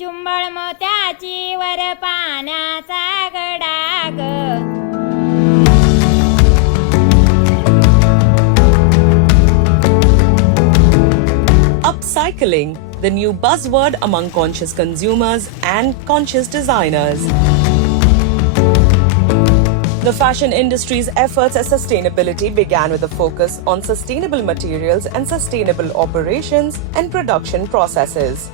चुंबळ मोत्याची वर पाण्याचा गडाग. Upcycling, the new buzzword among conscious consumers and conscious designers. The fashion industry's efforts at sustainability began with a focus on sustainable materials and sustainable operations and production processes.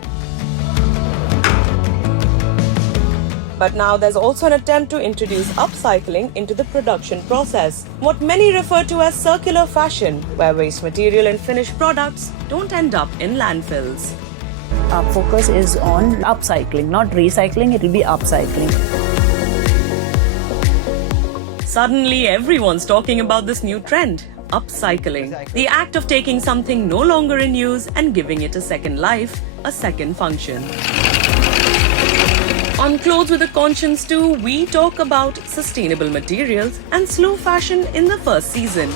But now there's also an attempt to introduce upcycling into the production process, what many refer to as circular fashion, where waste material and finished products don't end up in landfills. Our focus is on upcycling, not recycling, it will be upcycling. Suddenly, everyone's talking about this new trend, upcycling. The act of taking something no longer in use and giving it a second life, a second function. On Clothes with a Conscience too, we talk about sustainable materials and slow fashion in the first season.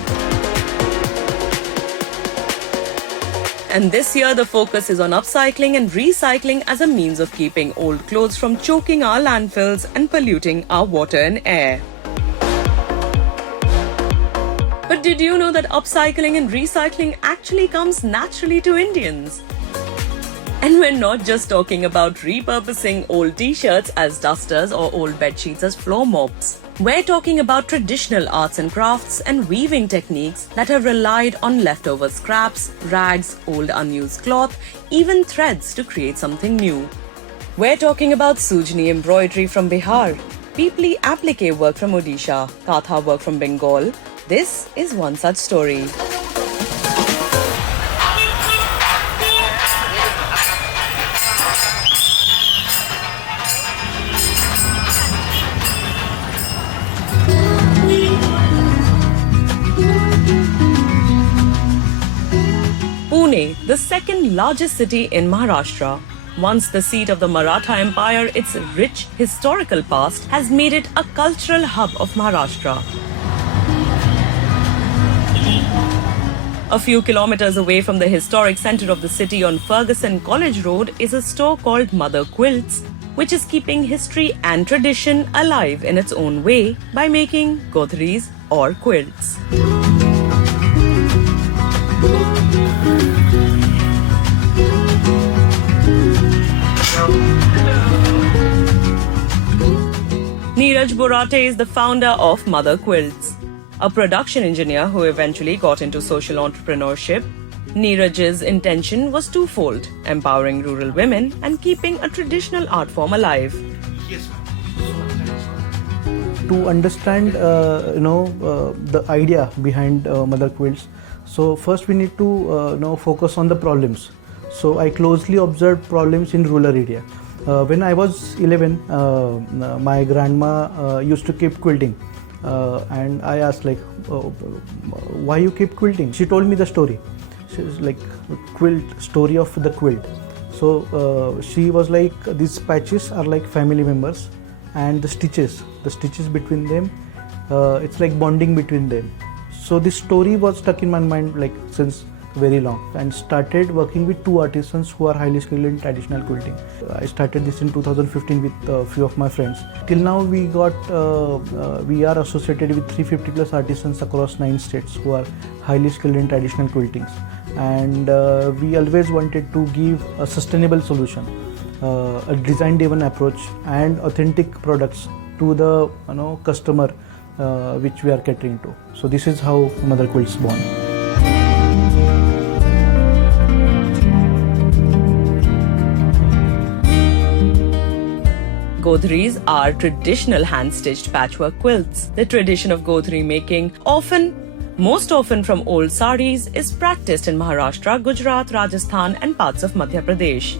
And this year, the focus is on upcycling and recycling as a means of keeping old clothes from choking our landfills and polluting our water and air. But did you know that upcycling and recycling actually comes naturally to Indians? And we're not just talking about repurposing old t-shirts as dusters or old bedsheets as floor mops. We're talking about traditional arts and crafts and weaving techniques that have relied on leftover scraps, rags, old unused cloth, even threads to create something new. We're talking about Sujni embroidery from Bihar, Pipli applique work from Odisha, Katha work from Bengal. This is one such story. Pune, the second largest city in Maharashtra. Once the seat of the Maratha Empire, its rich historical past has made it a cultural hub of Maharashtra. A few kilometers away from the historic center of the city on Ferguson College Road is a store called Mother Quilts, which is keeping history and tradition alive in its own way by making godhris or quilts. Neeraj Borate is the founder of Mother Quilts. A production engineer who eventually got into social entrepreneurship, Neeraj's intention was twofold: empowering rural women and keeping a traditional art form alive. To understand, the idea behind Mother Quilts, so first we need to focus on the problems. So I closely observed problems in rural area. When I was 11, my grandma used to keep quilting. And I asked why you keep quilting? She told me the story. She was like, story of the quilt. So she was like, these patches are like family members, and the stitches between them, it's like bonding between them. So this story was stuck in my mind since very long, and started working with two artisans who are highly skilled in traditional quilting. I started this in 2015 with a few of my friends. Till now we are associated with 350 plus artisans across 9 states who are highly skilled in traditional quiltings, and we always wanted to give a sustainable solution, a design driven approach and authentic products to the customer which we are catering to. So this is how Mother Quilts born. Godhris are traditional hand-stitched patchwork quilts. The tradition of godhri making, most often from old saris, is practiced in Maharashtra, Gujarat, Rajasthan and parts of Madhya Pradesh.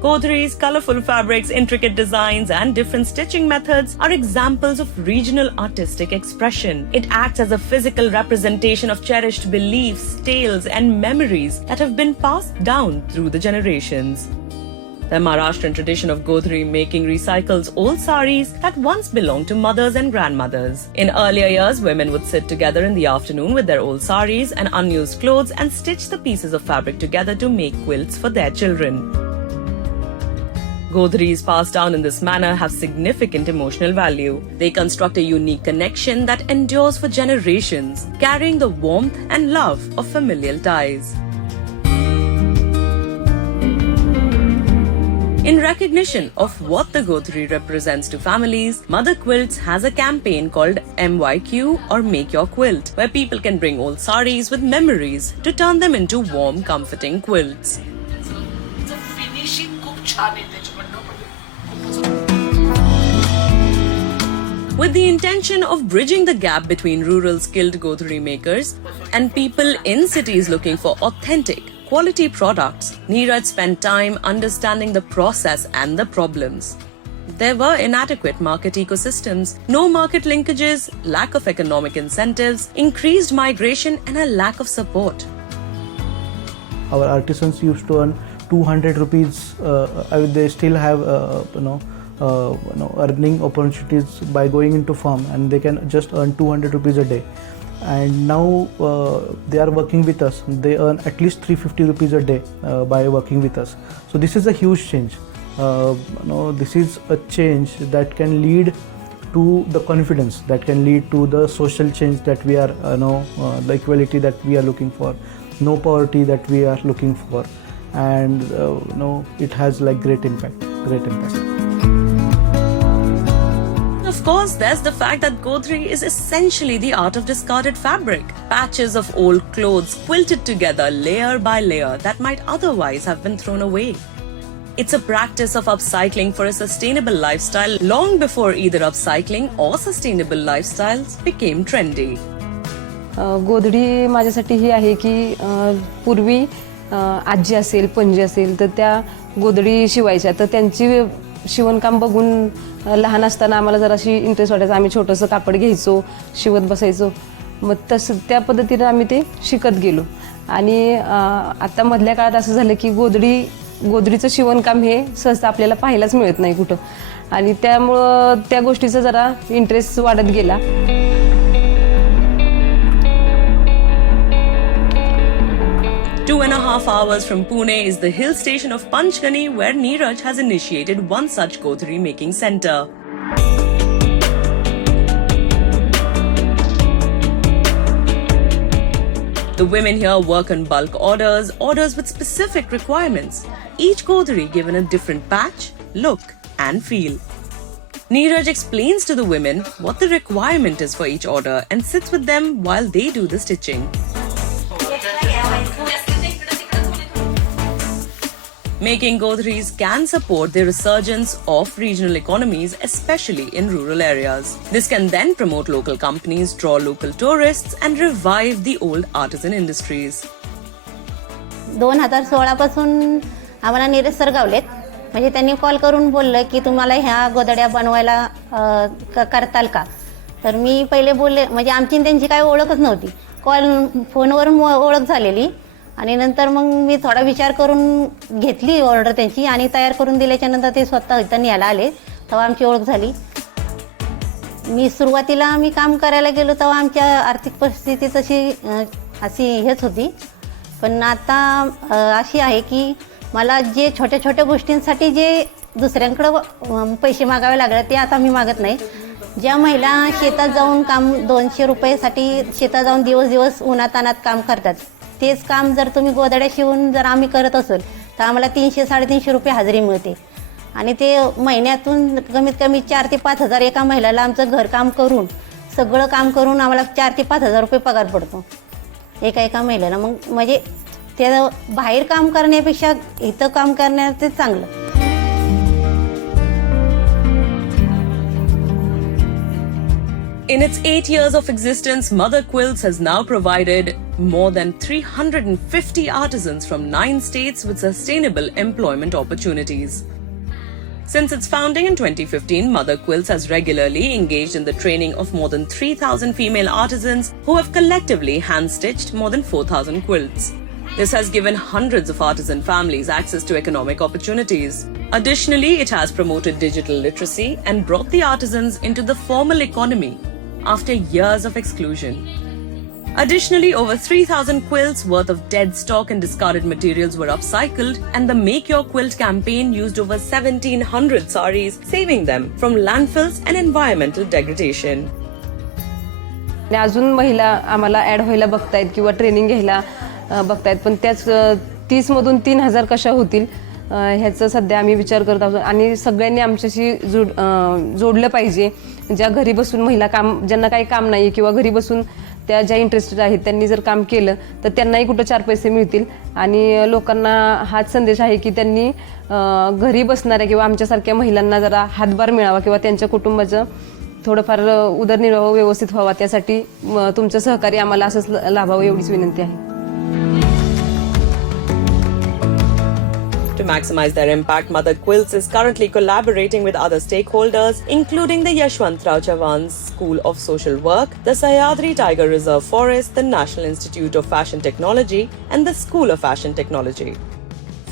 Godhris, colorful fabrics, intricate designs and different stitching methods are examples of regional artistic expression. It acts as a physical representation of cherished beliefs, tales and memories that have been passed down through the generations. The Maharashtrian tradition of godhri making recycles old saris that once belonged to mothers and grandmothers. In earlier years, women would sit together in the afternoon with their old saris and unused clothes and stitch the pieces of fabric together to make quilts for their children. Godhris passed down in this manner have significant emotional value. They construct a unique connection that endures for generations, carrying the warmth and love of familial ties. In recognition of what the Godhri represents to families, Mother Quilts has a campaign called MYQ or Make Your Quilt, where people can bring old saris with memories to turn them into warm, comforting quilts. With the intention of bridging the gap between rural skilled Godhri makers and people in cities looking for authentic, quality products, Neeraj spent time understanding the process and the problems. There were inadequate market ecosystems, no market linkages, lack of economic incentives, increased migration, and a lack of support. Our artisans used to earn 200 rupees. They still have earning opportunities by going into farm, and they can just earn 200 rupees a day. And now they are working with us. They earn at least 350 rupees a day by working with us. So this is a huge change. This is a change that can lead to the confidence, that can lead to the social change that we are, the equality that we are looking for, no poverty that we are looking for, and it has like great impact. Of course, there's the fact that Godhri is essentially the art of discarded fabric. Patches of old clothes quilted together layer by layer that might otherwise have been thrown away. It's a practice of upcycling for a sustainable lifestyle long before either upcycling or sustainable lifestyles became trendy. गोधडी माझ्यासाठी ही आहे की पूर्वी आजी असेल पणजी असेल तर त्या गोधडी शिवायच्या तर त्यांची शिवणकाम बघून लहान असताना आम्हाला जराशी इंटरेस्ट वाटायचा आम्ही छोटंसं कापड घ्यायचो शिवत बसायचो मग तसं त्या पद्धतीने आम्ही ते शिकत गेलो आणि आता मधल्या काळात असं झालं की गोधडीचं शिवणकाम हे सहसा आपल्याला पाहायलाच मिळत नाही कुठं आणि त्यामुळं त्या गोष्टीचा जरा इंटरेस्ट वाढत गेला. Two and a half hours from Pune is the hill station of Panchgani, where Neeraj has initiated one such Godhri making center. The women here work on bulk orders with specific requirements, each Godhri given a different patch, look and feel. Neeraj explains to the women what the requirement is for each order and sits with them while they do the stitching. Making Godhris can support the resurgence of regional economies, especially in rural areas. This can then promote local companies, draw local tourists, and revive the old artisan industries. 2016 पासून आम्हाला Neeraj sir गावलेत म्हणजे त्यांनी call करून बोललं की तुम्हाला ह्या गोधड्या बनवायला करताल का तर मी पहिले बोलले म्हणजे आमची त्यांची काही ओळखच नव्हती फोनवर ओळख झालेली आणि नंतर मग मी थोडा विचार करून घेतली ऑर्डर त्यांची आणि तयार करून दिल्याच्या नंतर ते स्वतः इथं न्यायला आले तेव्हा आमची ओळख झाली. मी सुरुवातीला काम करायला गेलो तेव्हा आमच्या आर्थिक परिस्थिती अशी हेच होती पण आता अशी आहे की मला जे छोट्या छोट्या गोष्टींसाठी जे दुसऱ्यांकडे पैसे मागावे लागले ते आता मी मागत नाही. ज्या महिला शेतात जाऊन काम 200 रुपयासाठी शेतात जाऊन दिवस उन्हातानात काम करतात तेच काम जर तुम्ही गोधड्या शिवून जर आम्ही करत असेल तर आम्हाला 300-350 रुपये हजेरी मिळते आणि ते महिन्यातून कमीत कमी 4 ते 5 हजार एका महिलाला आमचं घरकाम करून सगळं काम करून आम्हाला 4 ते 5 हजार रुपये पगार पडतो एका महिलेला. मग म्हणजे ते बाहेर काम करण्यापेक्षा इथं काम करण्यात ते चांगलं. In its 8 years of existence, Mother Quilts has now provided more than 350 artisans from 9 states with sustainable employment opportunities. Since its founding in 2015, Mother Quilts has regularly engaged in the training of more than 3,000 female artisans who have collectively hand-stitched more than 4,000 quilts. This has given hundreds of artisan families access to economic opportunities. Additionally, it has promoted digital literacy and brought the artisans into the formal economy after years of exclusion. Additionally, over 3,000 quilts worth of dead stock and discarded materials were upcycled, and the Make Your Quilt campaign used over 1,700 saris, saving them from landfills and environmental degradation. आणि अजून महिला आम्हाला add व्हायला बघतायत किंवा training घ्यायला बघतायत, पण त्याच 30मधून 3,000 कशा होतील ह्याचं सध्या आम्ही विचार करत आहोत. आणि सगळ्यांनी आमच्याशी जोडलं पाहिजे. ज्या घरी बसून महिला ज्यांना काही काम नाही किंवा घरी बसून त्या ज्या इंटरेस्टेड आहेत त्यांनी जर काम केलं तर त्यांनाही कुठं 4 पैसे मिळतील. आणि लोकांना हाच संदेश आहे की त्यांनी घरी बसणाऱ्या किंवा आमच्यासारख्या महिलांना जरा हातभार मिळावा किंवा त्यांच्या कुटुंबाचं थोडंफार उदरनिर्वाह व्यवस्थित व्हावा, त्यासाठी तुमचं सहकार्य आम्हाला असंच लाभावं एवढीच विनंती आहे. To maximize their impact, Mother Quilts is currently collaborating with other stakeholders, including the Yashwantrao Chavan's School of Social Work, the Sahyadri Tiger Reserve Forest, the National Institute of Fashion Technology, and the School of Fashion Technology.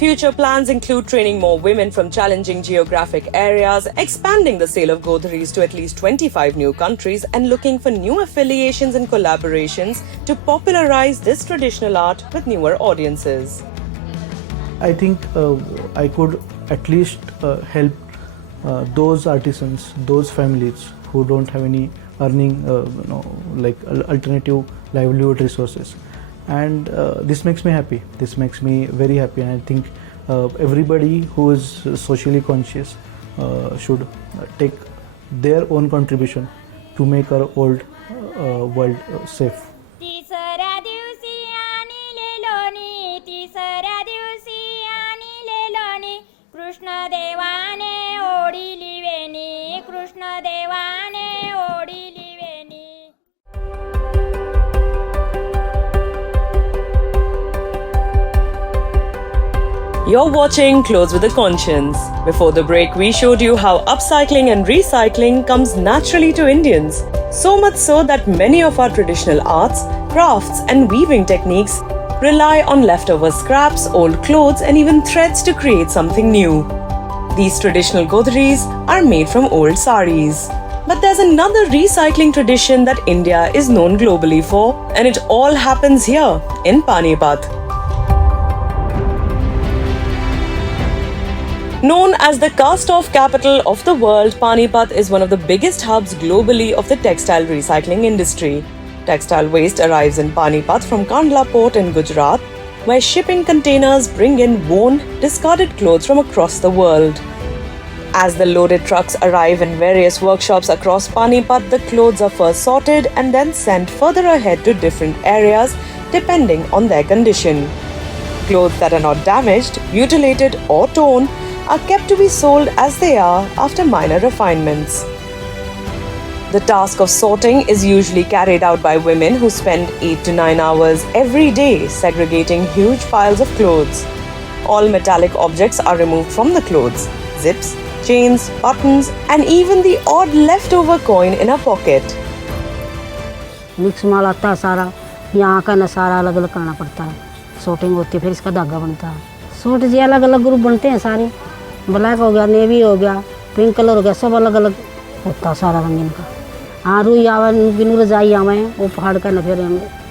Future plans include training more women from challenging geographic areas, expanding the sale of godharis to at least 25 new countries, and looking for new affiliations and collaborations to popularize this traditional art with newer audiences. I think I could at least help those artisans, those families who don't have any earning, like alternative livelihood resources, and this makes me happy. This makes me very happy, and I think everybody who is socially conscious should take their own contribution to make our old world safe. तिसऱ्या दिवशी आणले लोणी, तिसऱ्या दिवशी आणले लोणी, कृष्ण देवाने ओढिली वेणी, कृष्ण देवाने ओढिली वेणी. You're watching Clothes with a Conscience. Before the break, we showed you how upcycling and recycling comes naturally to Indians. So much so that many of our traditional arts, crafts, and weaving techniques rely on leftover scraps, old clothes, and even threads to create something new. These traditional godharis are made from old saris. But there's another recycling tradition that India is known globally for, and it all happens here in Panipat. Known as the cast-off capital of the world, Panipat is one of the biggest hubs globally of the textile recycling industry. Textile waste arrives in Panipat from Kandla port in Gujarat, where shipping containers bring in worn, discarded clothes from across the world. As the loaded trucks arrive in various workshops across Panipat, the clothes are first sorted and then sent further ahead to different areas depending on their condition. Clothes that are not damaged, mutilated or torn are kept to be sold as they are after minor refinements. The task of sorting is usually carried out by women who spend 8 to 9 hours every day segregating huge piles of clothes. All metallic objects are removed from the clothes: zips, chains, buttons, and even the odd leftover coin in a pocket. Mix माल आता है सारा, यहाँ का ना सारा अलग अलग करना पड़ता है. sorting होती है, फिर इसका धागा बनता है. सूट जी अलग अलग ग्रुप बनते हैं सारे. ब्लैक हो गया, नेवी हो गया, पिंक कलर हो गया, सब अलग अलग होता है सारा रंगीन का. हाँ रुई आवा बिनू रजाई आवे वो फाड़ कर न फिर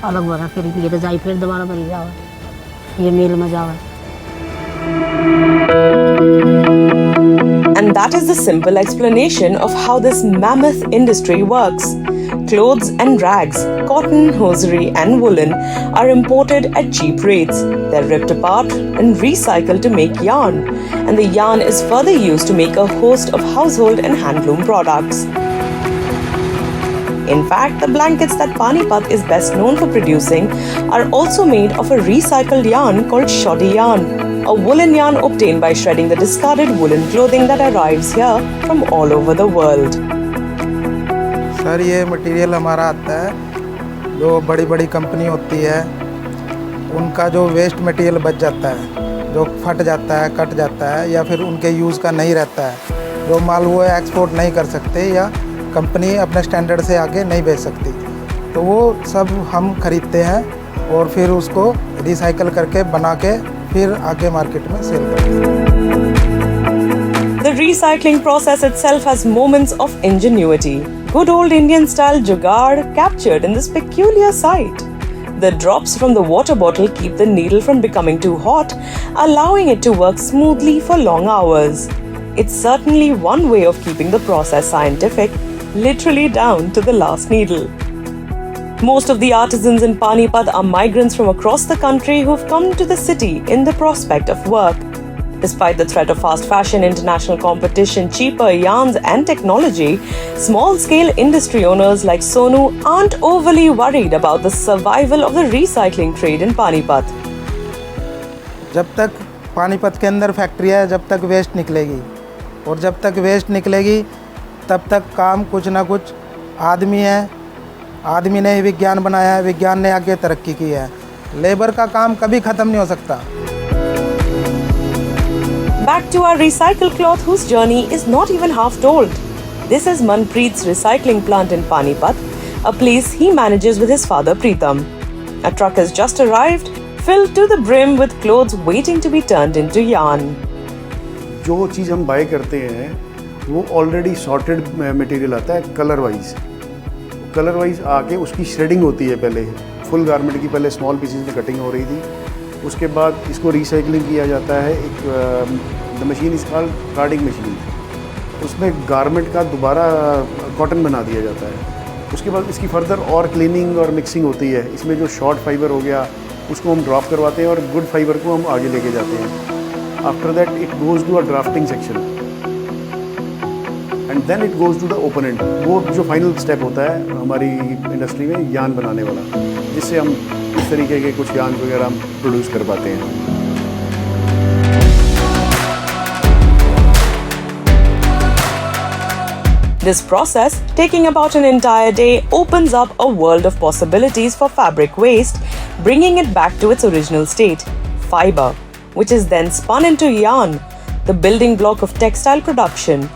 अलग बना, फिर ये रजाई फिर दोबारा बनी जावे, ये मिल में जावे. And that is the simple explanation of how this mammoth industry works. Clothes and rags, cotton, hosiery and woolen are imported at cheap rates. They're ripped apart and recycled to make yarn, and the yarn is further used to make a host of household and handloom products. In fact, the blankets that Panipat is best known for producing are also made of a recycled yarn called shoddy yarn, a woolen yarn obtained by shredding the discarded woolen clothing that arrives here from all over the world. Sir ये material हमारा आता है, जो बड़ी बड़ी company होती है उनका जो वेस्ट मटेरियल बच जाता है, जो फट जाता है, कट जाता है, या फिर उनके यूज़ का नहीं रहता है, जो माल वो एक्सपोर्ट नहीं कर सकते या कंपनी अपने स्टैंडर्ड से आगे नहीं बेच सकती, तो वो सब हम खरीदते हैं और फिर उसको रिसाइकल करके बना के फिर आगे मार्केट में सेल करते हैं. The recycling process itself has moments of ingenuity. Good old Indian style jugaad captured in this peculiar sight. The drops from the water bottle keep the needle from becoming too hot, allowing it to work smoothly for long hours. It's certainly one way of keeping the process scientific, literally down to the last needle. Most of the artisans in Panipat are migrants from across the country who've come to the city in the prospect of work. Despite the threat of fast fashion, international competition, cheaper yarns and technology, small-scale industry owners like Sonu aren't overly worried about the survival of the recycling trade in Panipat. जब तक पानीपत के अंदर factory है, जब तक waste निकलेगी, और जब तक वेस्ट निकलेगी तब तक काम कुछ ना कुछ आदमी है, आदमी ने ही विज्ञान बनाया है, विज्ञान ने आगे तरक्की की है। लेबर का काम कभी ख़त्म नहीं हो सकता। Back to our recycled cloth whose journey is not even half told. This is Manpreet's recycling plant in Panipat, a place he manages with his father Preetam. A truck has just arrived, filled to the brim with clothes waiting to be turned into yarn. जो चीज़ हम bye करते हैं वो already sorted material आता है colour wise आके उसकी shredding होती है। पहले फुल गारमेंट की पहले स्मॉल पीसेस में कटिंग हो रही थी, उसके बाद इसको रिसाइकलिंग किया जाता है। एक the machine is called carding machine, उसमें गारमेंट का दोबारा कॉटन बना दिया जाता है। उसके बाद इसकी फर्दर और क्लीनिंग और मिक्सिंग होती है। इसमें जो शॉर्ट फाइबर हो गया उसको हम ड्रॉप करवाते हैं और गुड फाइबर को हम आगे लेके जाते हैं। After that it goes to a drafting section and then it goes to the open end. वो जो फाइनल स्टेप होता है हमारी इंडस्ट्री में यान बनाने वाला, जिससे हम इस तरीके के कुछ यान वगैरह हम प्रोड्यूस कर पाते हैं। This process, taking about an entire day, opens up a world of possibilities for fabric waste, bringing it back to its original state, fiber, which is then spun into yarn, the building block of textile production.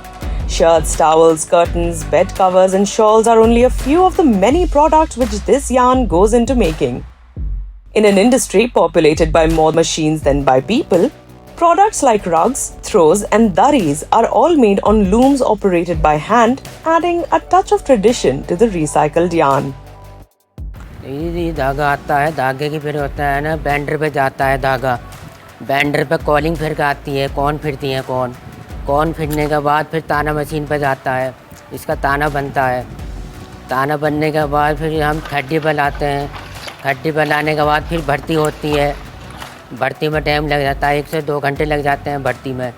Shirts, towels, curtains, bed covers and shawls are only a few of the many products which this yarn goes into making. In an industry populated by more machines than by people, products like rugs, throws and daris are all made on looms operated by hand, adding a touch of tradition to the recycled yarn. ये धागा आता है, धागे की फिर होता है ना बैंडर पे जाता है धागा, बैंडर पे कॉलिंग फिर के आती है, कौन फिरती है कौन फिरने के बाद फिर ताना मशीन पे जाता है, इसका ताना बनता है। ताना बनने के बाद फिर हम खड्डी पे लाते हैं, खड्डी पे लाने के बाद फिर भर्ती होती है। भर्ती में टाइम लग जाता है, 1 से 2 घंटे लग जाते हैं भर्ती में।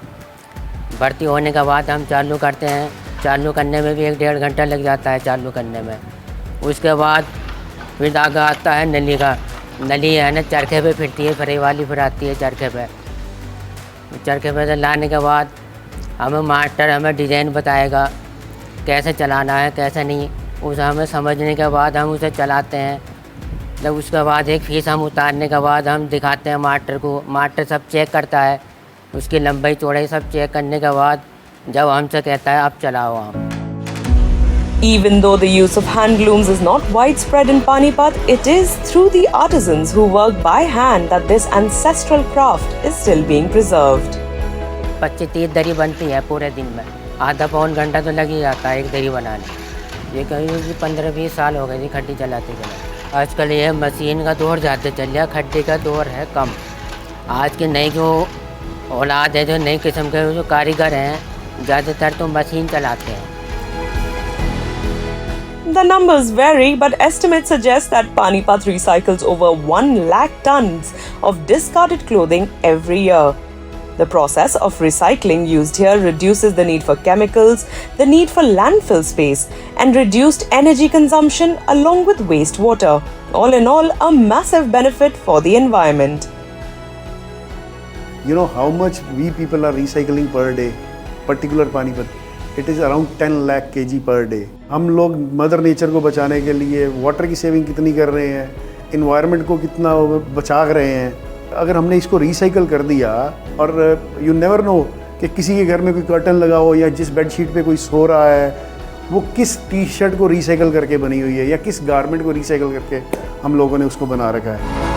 भर्ती होने के बाद हम चालू करते हैं, चालू करने में भी 1-1.5 घंटा लग जाता है चालू करने में। उसके बाद फिर धागा आता है नली का, नली है ना चरखे पे फिरती है, फ्रे वाली फिर आती है चरखे पे। चरखे पे से लाने के बाद हमें मास्टर हमें डिज़ाइन बताएगा कैसे चलाना है कैसे नहीं, उसे हमें समझने के बाद हम उसे चलाते हैं। जब उसके बाद एक फीस हम उतारने के बाद हम दिखाते हैं मास्टर को, मास्टर सब चेक करता है, उसकी लंबाई चौड़ाई सब चेक करने के बाद जब हमसे कहता है अब चलाओ आप। Even though the use of hand looms is not widespread in Panipat, it is through the artisans who work by hand that this ancestral craft is still being preserved. 25-30 दरी बनती है पूरे दिन में, आधा पौन घंटा तो लग ही जाता है एक दरी बनाने। ये कहीं 15-20 साल हो गए जी खड्डी चलाते चलाते। आजकल ये मशीन का दौर ज़्यादा चल रहा है, खड्डी का दौर है कम। आज की नई जो औलाद है, जो नई किस्म के जो कारीगर हैं, ज़्यादातर तो मशीन चलाते हैं। The numbers vary, but estimates suggest that Panipat recycles over 1 lakh tons of discarded clothing every year. The process of recycling used here reduces the need for chemicals, the need for landfill space, and reduced energy consumption along with wastewater. All in all, a massive benefit for the environment. You know how much we people are recycling per day, particular Panipat? It is around 10 lakh kg per day. हम लोग mother nature को बचाने के लिए water की saving कितनी कर रहे हैं, इन्वायरमेंट को कितना बचा रहे हैं। अगर हमने इसको रिसाइकल कर दिया, और यू नेवर नो कि किसी के घर में कोई कर्टन लगा हो या जिस बेडशीट पे कोई सो रहा है वो किस टी शर्ट को रिसाइकल करके बनी हुई है या किस गारमेंट को रिसाइकल करके हम लोगों ने उसको बना रखा है।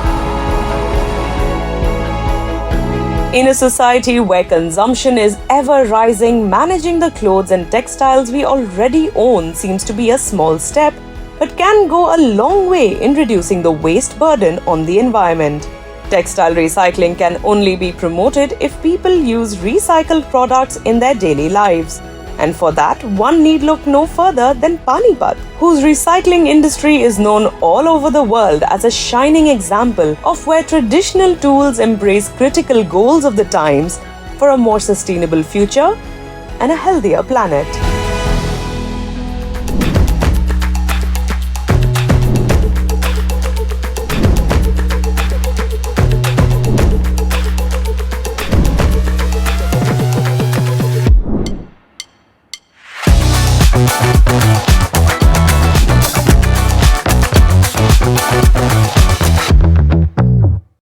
In a society where consumption is ever rising, managing the clothes and textiles we already own seems to be a small step, but can go a long way in reducing the waste burden on the environment. Textile recycling can only be promoted if people use recycled products in their daily lives. And for that, one need look no further than Panipat, whose recycling industry is known all over the world as a shining example of where traditional tools embrace critical goals of the times for a more sustainable future and a healthier planet.